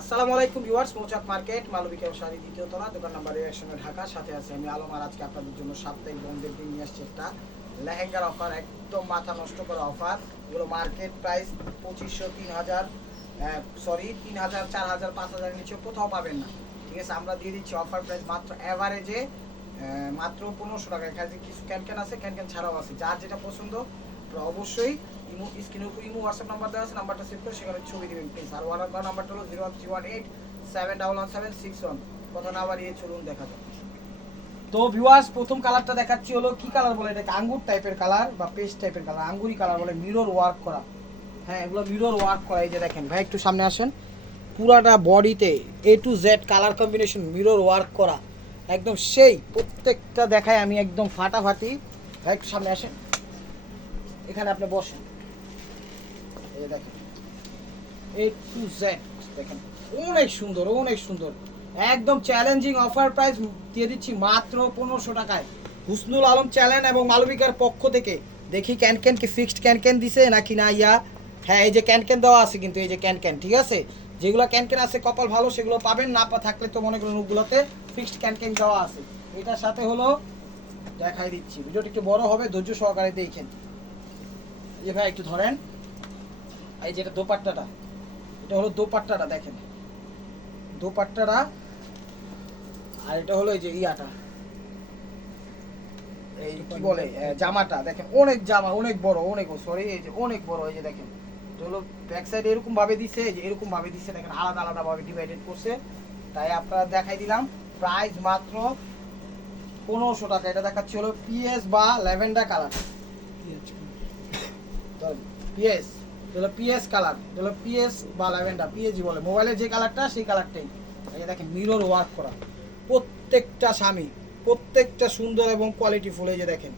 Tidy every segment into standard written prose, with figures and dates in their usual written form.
আসসালামু আলাইকুম ভিউয়ার্স, মৌচাক মার্কেট মালবিকা শাড়ি দ্বিতীয় তলা, দোকান নাম্বার 1 ঢাকা। সাথে আছে আমি আলম। আর আজকে আপনাদের জন্য সাপ্তাহিক বন্ধের দিন নিয়ে আসছে একটা লেহেঙ্গার অফার, একদম মাথা নষ্ট করা অফার। এগুলো মার্কেট প্রাইস 2500, 3000, 3000, 4000, 5000 নিচে কোথাও পাবেন না। ঠিক আছে, আমরা দিয়ে দিচ্ছি অফার প্রাইস মাত্র অ্যাভারেজে মাত্র 1500 টাকা। এখানে কিছু ক্যানক্যান আছে, ক্যানক্যান ছাড়াও আছে। যার যেটা পছন্দ অবশ্যই স্ক্রিনের উপর ইমো হোয়াটসঅ্যাপ নাম্বার দেওয়া আছে, নাম্বারটা সেভ করে সেখানে ছবি দিবেন প্লিজ। আর অর্ডার নাম্বারটা হলো 03187111761। কথা না বাড়িয়ে চলুন দেখা যাক। তো ভিউয়ার্স, প্রথম কালারটা দেখাচ্ছি হলো কি কালার বলে এটাকে, আঙ্গুর টাইপের কালার বা পেস্ট টাইপের কালার, আঙ্গুরি কালার বলে, মিরর ওয়ার্ক করা। হ্যাঁ, এগুলো মিরর ওয়ার্ক করা। এই যে দেখেন ভাই, একটু সামনে আসেন। পুরাটা বডিতে A to Z colour combination, mirror work করা, একদম সেই। প্রত্যেকটা দেখায় আমি একদম ফাটাফাটি। ভাই একটু সামনে আসেন, এখানে আপনি বসেন। এই দেখেন A to Z দেখেন, অনেক সুন্দর, অনেক সুন্দর, একদম চ্যালেঞ্জিং অফার প্রাইস দিয়ে দিচ্ছি মাত্র 1500 টাকায়। হুসনুল আলম চ্যানেল এবং মালবিকার পক্ষ থেকে। দেখি ক্যানক্যান কি ফিক্সড ক্যানক্যান দিছে নাকি না ইয়া। হ্যাঁ, এই যে ক্যানক্যান দেওয়া আছে কিন্তু, এই যে ক্যানক্যান, ঠিক আছে। যেগুলো ক্যানক্যান আছে কপাল ভালো, সেগুলো পাবেন। না থাকলে তো মনে করেন ওগুলোতে ফিক্সড ক্যানক্যান দেওয়া আছে। এটার সাথে হলো দেখাই দিচ্ছি, ভিডিওটা একটু বড় হবে, ধৈর্য সহকারে দেখেন। এই ভাই একটু ধরেন, এই যেটা দোপাট্টাটা, এটা হলো দোপাট্টাটা দেখেন, দোপাট্টাটা। আর এটা হলো এই যে ইয়াটা, এই কি বলে জামাটা দেখেন, অনেক জামা, অনেক বড়, অনেক সরি, এই যে অনেক বড়। এই যে দেখেন, এটা হলো ব্যাক সাইড এরকম ভাবে দিছে, এই যে এরকম ভাবে দিছে দেখেন, আলাদা আলাদা ভাবে ডিভাইডেড করছে। তাই আপনারা দেখাই দিলাম প্রাইস মাত্র 1500 টাকা। এটা দেখাচ্ছি হলো পিএস বা ল্যাভেন্ডার কালার, পিএস, এটা পিএস কালার, এটা পিএস বা ল্যাভেন্ডার, পিএসজি বলে। মোবাইলের যে কালারটা সেই কালারটাই। এই দেখেন মিরর ওয়ার্ক করা, প্রত্যেকটা স্বামী, প্রত্যেকটা সুন্দর এবং কোয়ালিটিফুল। এই যে দেখেন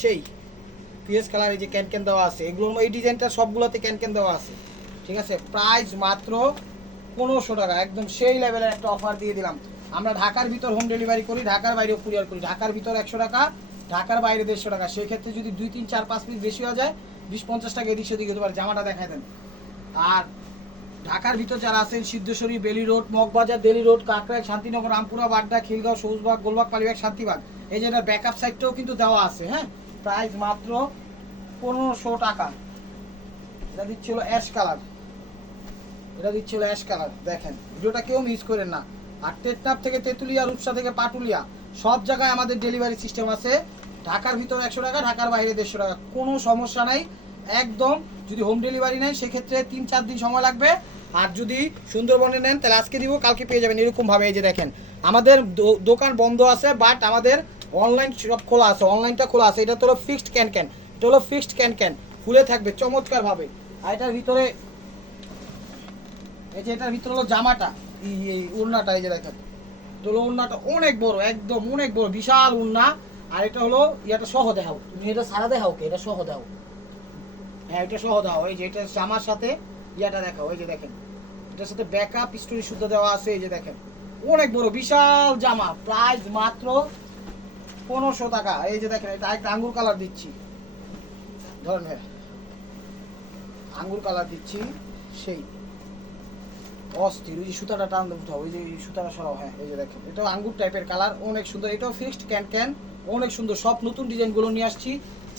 সেই পিএস কালার। এই যে ক্যানক্যান দেওয়া আছে, এগুলোর এই ডিজাইনটা সবগুলোতে ক্যানক্যান দেওয়া আছে। ঠিক আছে, প্রাইস মাত্র 1500 টাকা, একদম সেই লেভেলের একটা অফার দিয়ে দিলাম। আমরা ঢাকার ভিতর হোম ডেলিভারি করি, ঢাকার বাইরেও কুরিয়ার করি। ঢাকার ভিতর 100 টাকা, ঢাকার বাইরে 150 টাকা। সেক্ষেত্রে যদি 2, 3, 4, 5 পিস বেশি হয়ে যায় 20-50 টাকা এদিক সেদিক হতে পারে। জামাটা দেখায় দেন। আর ঢাকার ভিতর যারা আছেন, সিদ্ধেশ্বরী, বেলি রোড, মগবাজার, বেলি রোড, কাকরাইল, শান্তিনগর, রামপুরা, বাড্ডা, খিলগাঁও, সবুজবাগ, গোলবাগ, কালীবাগ, শান্তিবাগ, এই যে এটা ব্যাকআপ সাইডটাও কিন্তু দেওয়া আছে। হ্যাঁ, প্রাইস মাত্র 1500 টাকা। এটা দিচ্ছিল অ্যাশ কালার, এটা দিচ্ছিল অ্যাশ কালার। দেখেন ভিডিওটা কেউ মিস করেন না। আর টেকনাফ থেকে তেঁতুলিয়া, রূপসা থেকে পাটুলিয়া, সব জায়গায় আমাদের ডেলিভারি সিস্টেম আছে। ঢাকার ভিতর 100 টাকা, ঢাকার বাইরে 150 টাকা, কোনো সমস্যা নাই একদম। যদি হোম ডেলিভারি নেন সেক্ষেত্রে 3-4 দিন সময় লাগবে। আর যদি সুন্দরবনে নেন তাহলে আজকে দিব, কালকে পেয়ে যাবেন এরকমভাবে। এই যে দেখেন, আমাদের দোকান বন্ধ আছে, বাট আমাদের অনলাইন সব খোলা আছে, অনলাইনটা খোলা আছে। এটা তো হলো ফিক্সড ক্যানক্যান, এটা হলো ফিক্সড ক্যানক্যান, ফুলে থাকবে চমৎকারভাবে। আর এটার ভিতরে এই যে এটার ভিতরে হলো জামাটা, এই ওড়নাটা, এই যে দেখেন, এটা হলো ওড়নাটা অনেক বড়, একদম অনেক বড়, বিশাল ওড়না। আর এটা হলো ইয়াটা সহ দেখাও, তুমি এটা সারা দেখাও কে, এটা সহ দাও। হ্যাঁ, এটা সহ দাও। এই যে এটা জামার সাথে ইয়াটা দেখাও। এই যে দেখেন, এটার সাথে ব্যাকআপ স্টোরি শুদ্ধ দেওয়া আছে। এই যে দেখেন, অনেক বড় বিশাল জামা, প্রাইস মাত্র 1500 টাকা। এই যে দেখেন, এটা একটা আঙ্গুর কালার দিচ্ছি, ধরেন হ্যাঁ আঙ্গুর কালার দিচ্ছি, সেই অস্থির। ওই যে সুতাটা টান উঠাও, ওই যে সুতাটা সরাও। হ্যাঁ, এই যে দেখেন, এটা আঙ্গুর টাইপের কালার, অনেক সুন্দর। এটাও ফিক্সড ক্যান, অনেক সুন্দর। সব নতুন ডিজাইনগুলো নিয়ে আসছি,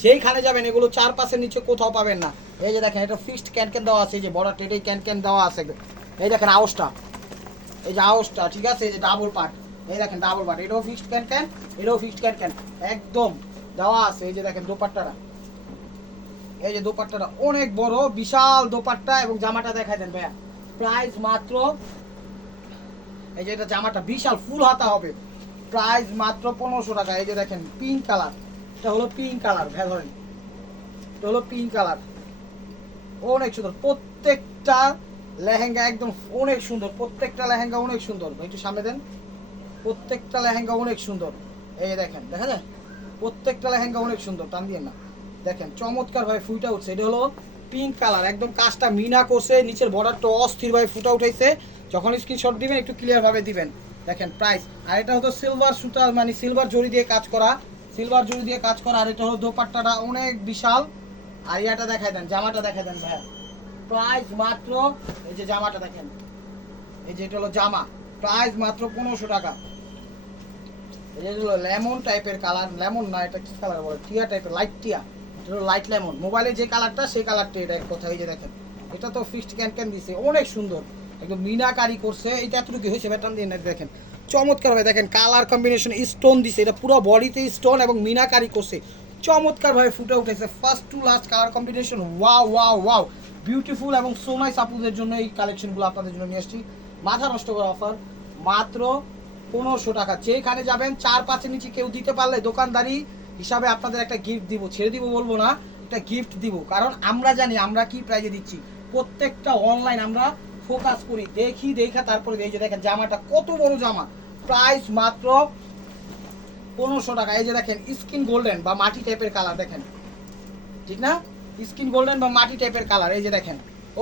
যেইখানে যাবেন এগুলো 4-5-এর নিচে কোথাও পাবেন না। এই যে দেখেন, এটা ফিক্সড ক্যান দেওয়া আছে, এই যে বড় টেটে ক্যান দেওয়া আছে। এই দেখেন আওসটা, এই যে আওসটা, ঠিক আছে। এই যে ডাবল পার্ট, এই দেখেন ডাবল পার্ট, এটাও ফিক্সড ক্যান, এটাও ফিক্সড ক্যান একদম দেওয়া আছে। এই যে দেখেন দোপাট্টাটা, এই যে দোপাট্টাটা অনেক বড় বিশাল দোপাট্টা। এবং জামাটা দেখাই দেন ভাইয়া, প্রাইস মাত্র, এই যে এটা জামাটা বিশাল ফুল হাতা হবে, প্রাইস মাত্র 1500 টাকা। এই যে দেখেন পিঙ্ক কালার, এটা হলো পিঙ্ক কালার, ভাই ধরেন, এটা হলো পিঙ্ক কালার, অনেক সুন্দর। প্রত্যেকটা লেহেঙ্গা একদম অনেক সুন্দর, প্রত্যেকটা লেহেঙ্গা অনেক সুন্দর। একটু সামনে দেন, প্রত্যেকটা লেহেঙ্গা অনেক সুন্দর। এই যে দেখেন, দেখা যায় প্রত্যেকটা লেহেঙ্গা অনেক সুন্দর, টান দিয়ে না দেখেন, চমৎকার ভাবে ফুটা উঠছে। এটা হলো পিঙ্ক কালার, একদম কাজটা মিনা করছে, নিচের বর্ডারটা অস্থির ভাবে ফুটা উঠাইছে। যখন স্ক্রিনশট দিবেন একটু ক্লিয়ার ভাবে দিবেন। দেখেন প্রাইস। আর এটা হলো সিলভার সুতা, মানে সিলভার জড়ি দিয়ে কাজ করা, সিলভার জড়ি দিয়ে কাজ করা। আর এটা হলো দোপাট্টাটা অনেক বিশাল। আর ইয়াটা দেখাই দেন, জামাটা দেখাই দেন ভাইয়া, প্রাইস মাত্র, এই যে জামাটা দেখেন, এই যে এটা হলো জামা, প্রাইস মাত্র 1500 টাকা। এই যে হলো লেমন টাইপের কালার, লেমন না এটা কি কালার বলে, টিয়া টাইপের, লাইট টিয়া, এটা হলো লাইট লেমন। মোবাইলে যে কালারটা সেই কালারটা এটা এক কথা। এই যে দেখেন এটা তো ফিক্সড ক্যান দিছে, অনেক সুন্দর, একদম মিনাকারি করছে। এটা এতটুকু হয়েছে ব্যাটান দিয়ে দেখেন চমৎকার ভাবে, দেখেন কালার কম্বিনেশন, স্টোন দিছে, এটা পুরো বডিতে স্টোন এবং মিনাকারি করছে, চমৎকার ভাবে ফুটে উঠেছে। First to last colour combination, wow wow wow, beautiful এবং সো নাইস। আপুদের জন্য এই কালেকশনগুলো আপনাদের জন্য নিয়ে আসছি, মাথা নষ্ট করা অফার, মাত্র 1500 টাকা। যেখানে যাবেন 4-5-এর নিচে কেউ দিতে পারলে দোকানদারি হিসাবে আপনাদের একটা গিফট দিব, ছেড়ে দিব বলবো না, একটা গিফট দিব, কারণ আমরা জানি আমরা কি প্রাইজে দিচ্ছি। প্রত্যেকটা অনলাইন আমরা ফোকাস করি, দেখি দেখা তারপরে এই যে দেখেন জামাটা কত বড় জামা, প্রাইস মাত্র 1500 টাকা। এই যে দেখেন স্কিন গোল্ডেন বা মাটি টাইপের কালার, দেখেন ঠিক না, স্কিন গোল্ডেন বা মাটি টাইপের কালার। এই যে দেখেন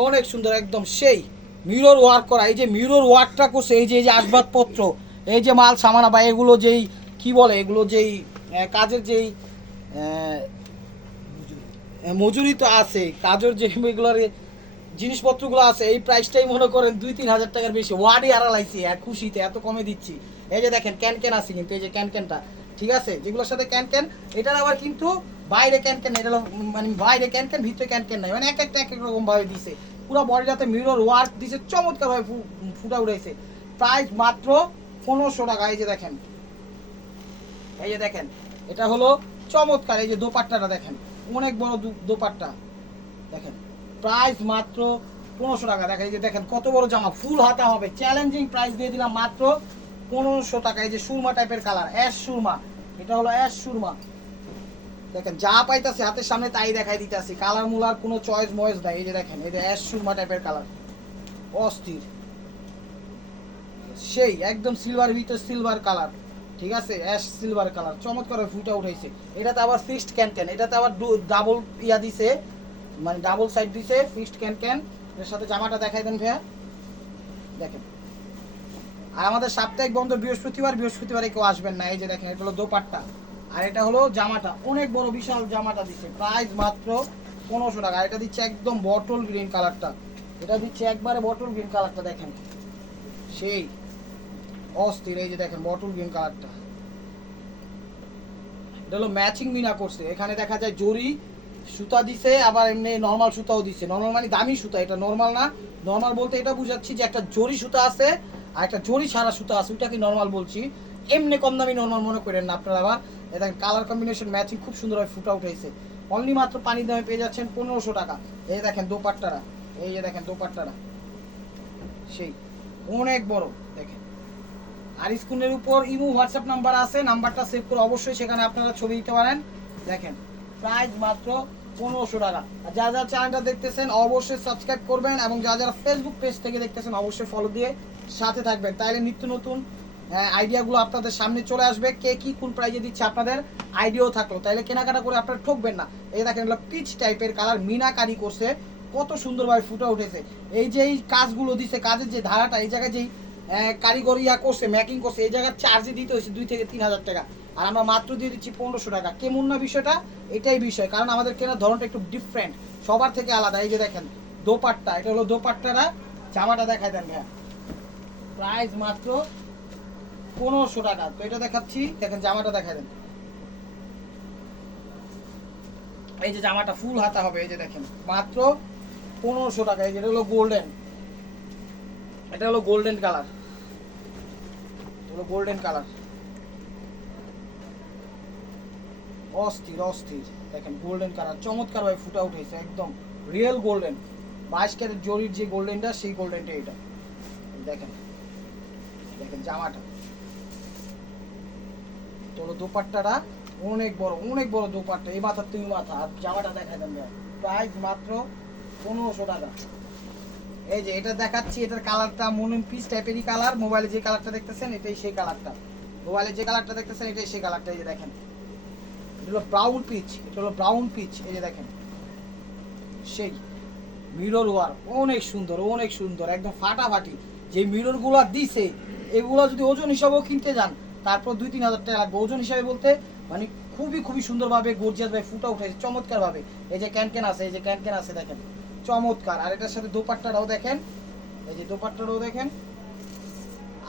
অনেক সুন্দর, একদম সেই মিরর ওয়ার্ক করা, এই যে মিরর ওয়ার্কটা করছে, এই যে আসবাবপত্র, এই যে মাল সামানা বা এগুলো যেই কি বলে, এগুলো যেই কাজের যেই মজুরি তো আছে, কাজের যে এগুলোর জিনিসপত্রগুলো আছে, এই প্রাইসটাই মনে করেন 2-3 হাজার টাকার বেশি, ওয়ার্ডই আড়ালাইছি এক খুশিতে, এত কমে দিচ্ছি। এই যে দেখেন ক্যান আছে কিন্তু, এই যে ক্যানটা ঠিক আছে, যেগুলোর সাথে ক্যান, এটার আবার কিন্তু বাইরে ক্যান, এটা মানে বাইরে ক্যান ভিতরে ক্যান নাই, মানে এক একটা এক এক রকম ভাবে দিছে, পুরো বডিটাতে মিরর ওয়ার্ক দিছে, চমৎকার ভাবে ফুটা উঠাইছে। প্রাইস মাত্র 1500 টাকা। এই যে দেখেন, এই যে দেখেন এটা হলো চমৎকার, এই যে দোপাট্টাটা দেখেন, অনেক বড় দোপাট্টা দেখেন, প্রাইস মাত্র 1500 টাকা। দেখেন এই যে দেখেন কত বড় জামা, ফুল হাতা হবে, চ্যালেঞ্জিং প্রাইস দিয়ে দিলাম মাত্র 1500 টাকা। এই যে সুরমা টাইপের কালার, অ্যাশ সুরমা, এটা হলো অ্যাশ সুরমা, দেখেন যা পাইতাছে হাতের সামনে তাই দেখাই দিতেছি, কালার মুলার কোনো চয়েস ময়েস নাই। এই যে দেখেন এই যে অ্যাশ সুরমা টাইপের কালার, অস্থির সেই একদম সিলভার ভিতরে সিলভার কালার, ঠিক আছে, অ্যাশ সিলভার কালার, চমৎকার ফুটা উঠাইছে। এটাতে আবার ফিক্সড ক্যান, এটাতে আবার ডাবল ইয়া দিছে, মানে ডাবল সাইড দিছে, ফিক্সড ক্যান। এর সাথে জামাটা দেখাই দেন ভাইয়া, দেখেন। আর আমাদের সাপ্তাহিক বন্ধ বৃহস্পতিবারে কেউ আসবেন না। এই যে দেখেন এটা হলো দোপাট্টা, আর এটা হলো জামাটা, অনেক বড় বিশাল জামাটা দিচ্ছে, প্রাইস মাত্র 1500 টাকা। এটা দিচ্ছে একদম বটল গ্রিন কালারটা, এটা দিচ্ছে একবারে বটল গ্রিন কালারটা, দেখেন সেই অস্থির। এই যে দেখেন বটল গ্রিন কালারটা, এটা হলো ম্যাচিং মিনা করছে, এখানে দেখা যায় জরি সুতা দিছে, আবার এমনি নর্মাল সুতাও দিছে, নর্মাল মানে দামি সুতা, এটা নর্মাল না, নর্মাল বলতে এটা বুঝাচ্ছি যে একটা জরি সুতা আছে আর একটা জরি ছাড়া সুতা আছে, ওইটাকে নর্মাল বলছি, এমনি কম দামি নর্মাল মনে করেন না আপনারা। আবার দেখেন কালার কম্বিনেশন ম্যাচিং খুব সুন্দরভাবে ফুটা উঠেছে, অনলি মাত্র পানির দামে পেয়ে যাচ্ছেন 1500 টাকা। এই দেখেন দোপাট্টারা, এই যে দেখেন দোপাট্টারা সেই অনেক বড় দেখেন। আর স্ক্রিনের উপর ইমো হোয়াটসঅ্যাপ নাম্বার আছে, নাম্বারটা সেভ করে অবশ্যই সেখানে আপনারা ছবি দিতে পারেন। দেখেন প্রাইস মাত্র 1500 টাকা। আর যারা যারা চ্যানেলটা দেখতেছেন অবশ্যই সাবস্ক্রাইব করবেন, এবং যারা যারা ফেসবুক পেজ থেকে দেখতেছেন অবশ্যই ফলো দিয়ে সাথে থাকবেন, তাইলে নিত্য নতুন আইডিয়াগুলো আপনাদের সামনে চলে আসবে, কে কি কোন প্রাইজে দিচ্ছে আপনাদের আইডিয়াও থাকলো, তাইলে কেনাকাটা করে আপনারা ঠকবেন না। এই দেখেন এগুলো পিচ টাইপের কালার, মিনাকারি করছে, কত সুন্দরভাবে ফুটে উঠেছে। এই যে এই কাজগুলো দিছে, কাজের যে ধারাটা, এই জায়গায় যেই কারিগর ইয়া করছে, মেকিং করছে, এই জায়গায় চার্জে দিতে হয়েছে 2 থেকে 3 হাজার টাকা, আর আমরা মাত্র দিয়ে দিচ্ছি 1500 টাকা। কেমন না বিষয়টা, এটাই বিষয়, কারণ আমাদের কেনার ধরনটা একটু ডিফারেন্ট, সবার থেকে আলাদা। এই যে দেখেন দোপাট্টা, এটা হলো দোপাট্টারা, জামাটা দেখাই দেন ভাইয়া, প্রাইস মাত্র 1500 টাকা। তো এটা দেখাচ্ছি, দেখেন জামাটা দেখাই দেন, এই যে জামাটা ফুল হাতা হবে, এই যে দেখেন মাত্র 1500 টাকা। এই যে এটা হলো গোল্ডেন, এটা হলো গোল্ডেন কালার, গোল্ডেন কালার, অস্থির অস্থির, দেখেন গোল্ডেন কালার চমৎকার ভাবে ফুটা উঠেছে, একদম রিয়েল গোল্ডেন, 22 ক্যারেট জরির যে গোল্ডেনটা সেই গোল্ডেনটা এটা। দেখেন দেখেন জামাটা, তো দোপাট্টাটা অনেক বড় দোপাট্টা, এই মাথার তুমি মাথা, আর জামাটা দেখাই দেন, প্রাইস মাত্র 1500 টাকা। এই যে এটা দেখাচ্ছি, এটার কালারটা মনুন পিচ টাইপেরই কালার, মোবাইলে যে কালারটা দেখতেছেন এটাই সেই কালারটা, মোবাইলে যে কালারটা দেখতেছেন এটাই সেই কালারটা। এই যে দেখেন এটা হলো ব্রাউন পিচ, এটা হলো ব্রাউন পিচ, এই যে দেখেন সেই মিরর ওয়ার্ক, অনেক সুন্দর একদম ফাটাফাটি। যে মিররগুলো দিছে এগুলো যদি ওজন হিসাবেও কিনতে যান তারপর 2-3 হাজার টাকা লাগবে, ওজন হিসাবে বলতে মানে খুবই সুন্দরভাবে গর্জিয়াস ভাবে ফুটা উঠেছে চমৎকার ভাবে। এই যে ক্যান আছে, এই যে ক্যান আছে দেখেন চমৎকার। আর এটার সাথে দোপাট্টাটাও দেখেন, এই যে দোপাট্টাটাও দেখেন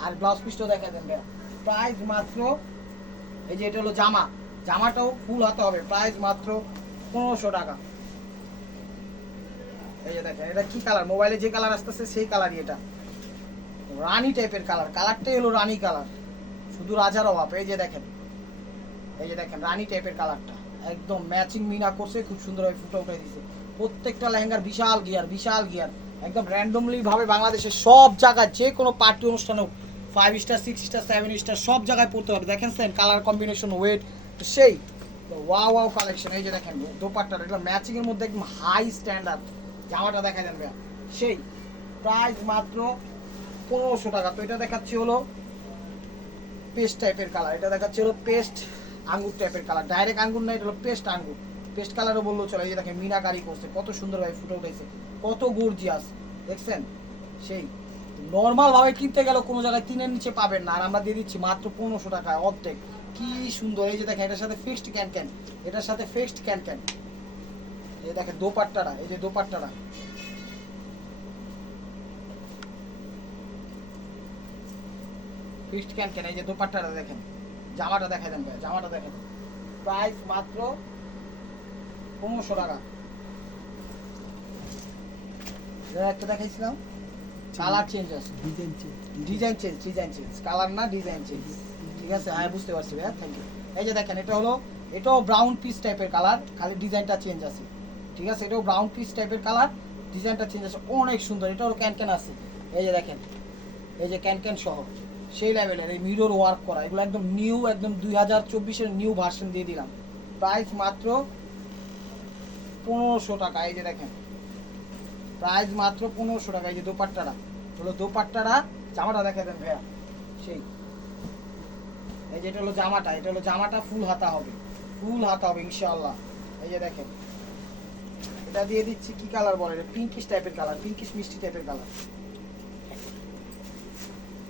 আর ব্লাউজ পিসটাও দেখা দেন ভাইয়া, প্রাইস মাত্র, এই যে এটা হলো জামা, জামাটাও ফুল হাতে হবে, প্রাইস মাত্র 1500 টাকা। এই যে দেখেন এটা কি কালার, মোবাইলে যে কালার আসতেছে সেই কালারই, এটা রানী টাইপের কালার, কালারটাই হলো রানী কালার, শুধু রাজার অভাব। এই যে দেখেন, এই যে দেখেন রানী টাইপের কালারটা, একদম ম্যাচিং মিনা করছে, খুব সুন্দরভাবে ফুটে উঠে দিচ্ছে। প্রত্যেকটা লেহেঙ্গার বিশাল গিয়ার, বিশাল গিয়ার, একদম র্যান্ডমলি ভাবে বাংলাদেশের সব জায়গায় যে কোনো পার্টি অনুষ্ঠানে 5 স্টার 6 স্টার 7 স্টার সব জায়গায় পড়তে পারবে। দেখেন স্যার কালার কম্বিনেশন, ওয়েট সেই ওয়াও ওয়াও কালেকশন। এই যে দেখেন দোপাট্টাটা, এটা ম্যাচিং এর মধ্যে একদম হাই স্ট্যান্ডার্ড। জামাটা দেখা যাবে সেই, প্রাইস মাত্র 1500 টাকা। তো এটা দেখাচ্ছি হলো পেস্ট টাইপের কালার, এটা দেখাচ্ছি হলো পেস্ট আঙ্গুর টাইপের কালার, ডাইরেক্ট আঙ্গুর না, এটা হলো পেস্ট আঙ্গুর, পেস্ট কালারও বললেও চলে। এই যে দেখেন মিনাকারি করছে, কত সুন্দরভাবে ফুটে উঠেছে, কত গর্জিয়াস দেখছেন সেই। নর্মাল ভাবে কিনতে গেলে কোনো জায়গায় 3-এর নিচে পাবেন না, আর আমরা দিয়ে দিচ্ছি মাত্র 1500 টাকায় অর্ধেক। কি সুন্দর, এই যে দেখেন এটার সাথে ফিক্সড ক্যান ক্যান, এটার সাথে ফিক্সড ক্যান ক্যান। এই দেখেন দোপাট্টাটা, এই যে দোপাট্টাটা, ফিক্সড ক্যান ক্যান। এই যে দোপাট্টাটা দেখেন, জামাটা দেখা দেন ভাই, জামাটা দেখেন, প্রাইস মাত্র 1500 টাকা। একটা দেখাইছিলাম, কালার চেঞ্জ আছে, ডিজাইন চেঞ্জ, কালার না ডিজাইন চেঞ্জ, ঠিক আছে? হ্যাঁ বুঝতে পারছি ভাইয়া, থ্যাংক ইউ। এই যে দেখেন এটা হলো, এটাও ব্রাউন পিস টাইপের কালার, খালি ডিজাইনটা চেঞ্জ আছে, ঠিক আছে? এটাও ব্রাউন পিস টাইপের কালার, ডিজাইনটা চেঞ্জ আছে, অনেক সুন্দর। এটাও ক্যান ক্যান আছে, এই যে দেখেন, এই যে ক্যান ক্যান সহ সেই লেভেলের, এই মিরর ওয়ার্ক করা, এগুলো একদম নিউ, একদম 2024-এর নিউ ভার্সন দিয়ে দিলাম, প্রাইস মাত্র 1500 টাকা। এই যে দেখেন প্রাইস মাত্র 1500 টাকা। এই যে দোপাট্টাটা হলো, দোপাট্টাটা, জামাটা দেখা দেন ভাইয়া সেই। এই যে এটা হলো জামাটা, এটা হলো জামাটা, ফুল হাতা হবে, ফুল হাতা হবে ইনশাআল্লাহ। এই যে দেখেন এটা দিয়ে দিচ্ছি কি কালার বলে, এটা পিঙ্কিশ টাইপের কালার, পিঙ্কিশ মিষ্টি টাইপের কালার,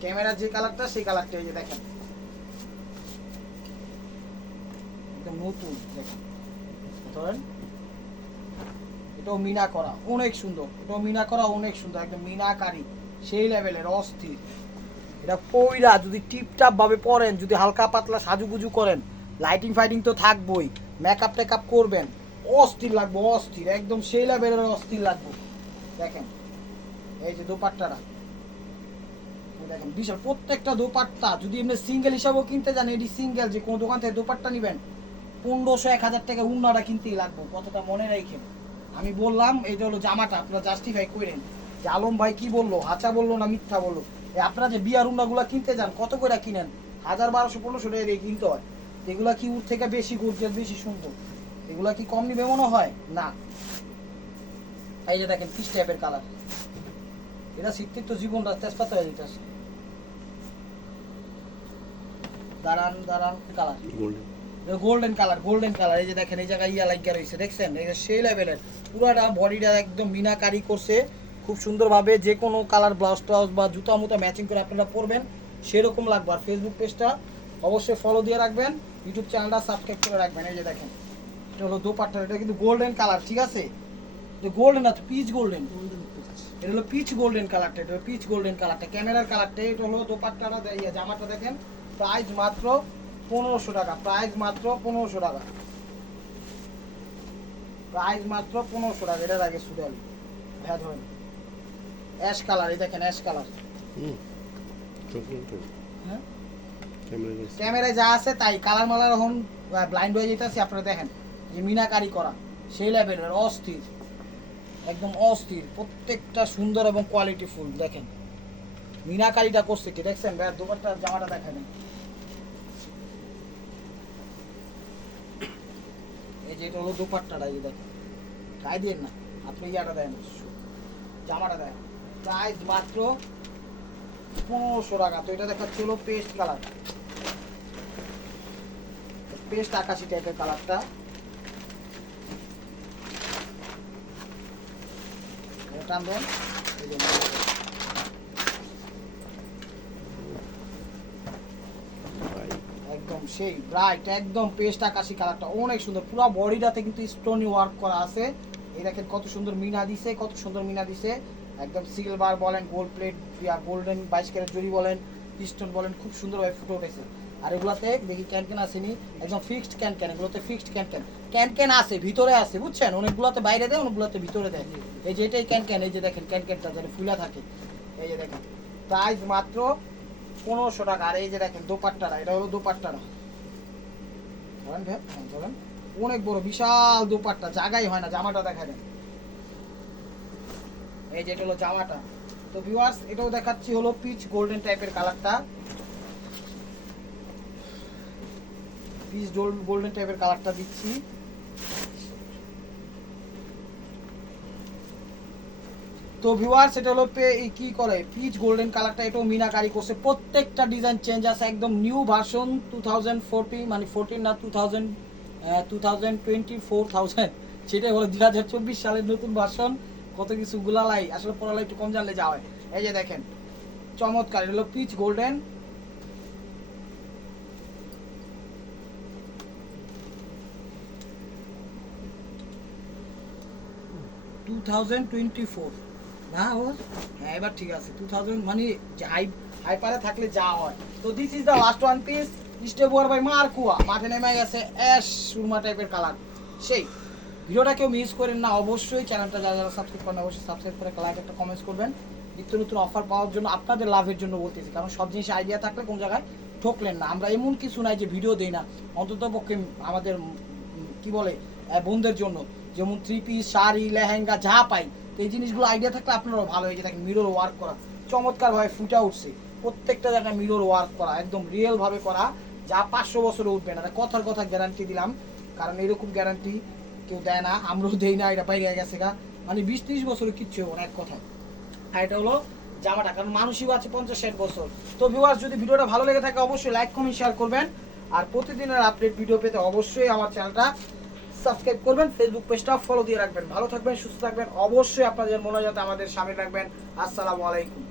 ক্যামেরার যে কালারটা সেই কালারটা। এই যে দেখেন একদম নতুন, দেখেন ধরেন, এটাও মিনা করা, অনেক সুন্দর, এটাও মিনা করা, অনেক সুন্দর, একদম মিনাকারি সেই লেভেলের, অস্থির। এটা পইরা যদি টিপটাপ ভাবে পরেন, যদি হালকা পাতলা সাজুগুজু করেন, লাইটিং ফাইটিং তো থাকবই, মেকআপ টেকআপ করবেন, অস্থির লাগবে, অস্থির, একদম সেই লেভেলের অস্থির লাগবে। দেখেন এই যে দোপাট্টাটা দেখেন, বিশাল প্রত্যেকটা দোপাট্টা, যদি এমনি সিঙ্গেল হিসাবেও কিনতে যান, এটি সিঙ্গেল, যে কোনো দোকান থেকে দোপাট্টা নেবেন 1500-1000 টাকা উন্নাটা কিনতেই লাগবে, কতটা মনে রাখেন। আমি বললাম এইটা হলো জামাটা, আপনারা জাস্টিফাই করেন যে আলম ভাই কি বললো, হাঁচা বললো না মিথ্যা বললো। আপনারা যে বিয়ার উন্নাগুলো কিনতে যান, কত করে কিনেন? 1000, 1200, 1500 টাকা দিয়ে কিনতে হয়। এগুলা কি ওর থেকে বেশি গর্জিয়াস, বেশি সুন্দর? এগুলা কি কম নিবে মনে হয় না? এই যে দেখেন পিস টাইপের কালার, এটা শীতের তো জীবনটা তেজপাতা হয়ে যেতেছে। দাঁড়ান দাঁড়ান, colour golden colour, golden colour. এই যে দেখেন এই জায়গায় ইয়া লাগিয়া রয়েছে, দেখছেন? এই সেই লেভেলের পুরাটা বডিটা একদম মিনাকারি করছে খুব সুন্দরভাবে। যে কোনো কালার ব্লাউজ টাউজ বা জুতা মুতা ম্যাচিং করে আপনারা পরবেন, সেরকম লাগবে। আর ফেসবুক পেজটা অবশ্যই ফলো দিয়ে রাখবেন, ইউটিউব চ্যানেলটা সাবস্ক্রাইব করে রাখবেন। এই যে দেখেন এটা হলো দোপাট্টা, এটা কিন্তু গোল্ডেন কালার, ঠিক আছে? গোল্ডেন না তো পিচ গোল্ডেন, এটা হলো পিচ গোল্ডেন কালারটা, এটা হলো পিচ গোল্ডেন কালারটা, ক্যামেরার কালারটা। এটা হলো দোপাট্টাটা, জামাটা দেখেন, প্রাইস মাত্র 1500 টাকা, প্রাইস মাত্র 1500 টাকা, প্রাইস মাত্র 1500 টাকা। এটার আগে সুডাল হ্যাঁ ধরেন অ্যাশ কালার, এই দেখেন অ্যাশ কালার। হ্যাঁ ক্যামেরায় যা আছে তাই, কালার মালার এখন ব্লাইন্ড হয়ে যেতেছে। আপনারা দেখেন যে মিনাকারি করা সেই লেভেলের, অস্থির, একদম অস্থির, প্রত্যেকটা সুন্দর এবং কোয়ালিটি ফুল। দেখেন মিনাকারিটা করছে কি, দেখছেন? দোপাট্টা জামাটা দেখেন, এই যে এটা হলো দোপাট্টাটা, এই যে দেখেন, গায়ে দিয়ে না আপনি, ইয়াটা দেন, জামাটা দেন, প্রাইস মাত্র 1500 টাকা। তো এটা দেখাচ্ছি হলো পেস্ট কালার, পেস্ট আকাশি টাইপের কালারটা। টান দেন, একদম সেই ব্রাইট, একদম পেস্ট আকাশি কালারটা, অনেক সুন্দর। পুরো বডিটাতে কিন্তু স্টোনি ওয়ার্ক করা আছে। এই দেখেন কত সুন্দর মিনা দিছে, কত সুন্দর মিনা দিছে, একদম সিলভার বলেন, গোল্ড প্লেট, গোল্ডেন 22 ক্যারেট জরি বলেন, পিস্টন বলেন খুব সুন্দরভাবে ফুটে উঠেছে। আর এগুলাতে দেখি ক্যান আসেনি, একদম ফিক্সড ক্যান, এগুলোতে ফিক্সড ক্যান আছে, ভিতরে আছে বুঝছেন, অনেকগুলোতে বাইরে দেয়, অনেকগুলোতে ভিতরে দেয়। এই যে এটাই ক্যান, এই যে দেখেন ক্যানটা যেন ফুলা থাকে, এই যে দেখেন প্রাইস মাত্র 1500 টাকা। আর এই যে দেখেন দোপাট্টাটা, এটা হলো দোপাট্টাটা, ধরেন ভাই, হ্যাঁ ধরেন, অনেক বড় বিশাল দোপাট্টা, জায়গাই হয় না। জামাটা দেখা দেন, এই যে এটা হলো জামাটা। তো ভিউয়ার্স এটাও দেখাচ্ছি হলো পিচ গোল্ডেন টাইপের কালারটা, পিচ গোল্ডেন টাইপের কালারটা দিচ্ছি। তো ভিউয়ার্স এটা হলো কি করে পিচ গোল্ডেন কালারটা, এটাও মিনাকারি করছে, প্রত্যেকটা ডিজাইন চেঞ্জ আছে, একদম নিউ ভার্সন 2014, মানে 14 না 2024 সেটাই হলো 2024 সালের নতুন ভার্সন। কত কিছু গুলালাই, আসলে পড়ালাই একটু কম জানলে যা হয়। এই যে দেখেন চমৎকার, এটা হলো পিচ গোল্ডেন, না ও হ্যাঁ এবার ঠিক আছে 2000, মানে হাইপারে থাকলে যা হয়। তো this is the last one piece, স্টেবোয়ার বাই মার্কুয়া, মাঠে নেমে গেছে অ্যাশ সুরমা টাইপের কালার। সেই ভিডিওটা কেউ মিস করেন না, অবশ্যই চ্যানেলটা যারা যারা সাবস্ক্রাইব করেন অবশ্যই সাবস্ক্রাইব করে লাইক একটা কমেন্টস করবেন, নিত্য নতুন অফার পাওয়ার জন্য, আপনাদের লাভের জন্য বলতেছি, কারণ সব জিনিস আইডিয়া থাকলে কোন জায়গায় ঠকলেন না। আমরা এমন কিছু নাই যে ভিডিও দেই না, অন্তত পক্ষে আমাদের কি বলে বোনদের জন্য, যেমন 3 পিস, শাড়ি, লেহেঙ্গা যা পাই, তো এই জিনিসগুলো আইডিয়া থাকলে আপনারাও ভালো হয়ে যায়। দেখেন মিরর ওয়ার্ক করা চমৎকারভাবে ফুটে উঠছে, প্রত্যেকটা জায়গায় মিরর ওয়ার্ক করা, একদম রিয়েল ভাবে করা, যা 500 বছরে উঠবে না, কথার কথা গ্যারান্টি দিলাম, কারণ এরকম গ্যারান্টি কেউ দেয় না, আমরাও দেই না, এটা বাইরে গেছে গা, মানে 20-30 বছরে কিচ্ছু হবে না এক কথায়। আর এটা হলো জামাটা, কারণ মানুষই আছে 50-60 বছর। তো ভিউয়ার্স যদি ভিডিওটা ভালো লেগে থাকে অবশ্যই লাইক কমেন্ট শেয়ার করবেন, আর প্রতিদিনের আপডেট ভিডিও পেতে অবশ্যই আমার চ্যানেলটা সাবস্ক্রাইব করবেন, ফেসবুক পেজটা ফলো দিয়ে রাখবেন। ভালো থাকবেন, সুস্থ থাকবেন, অবশ্যই আপনাদের মনে যাতে আমাদের সামনে রাখবেন। আসসালামু আলাইকুম।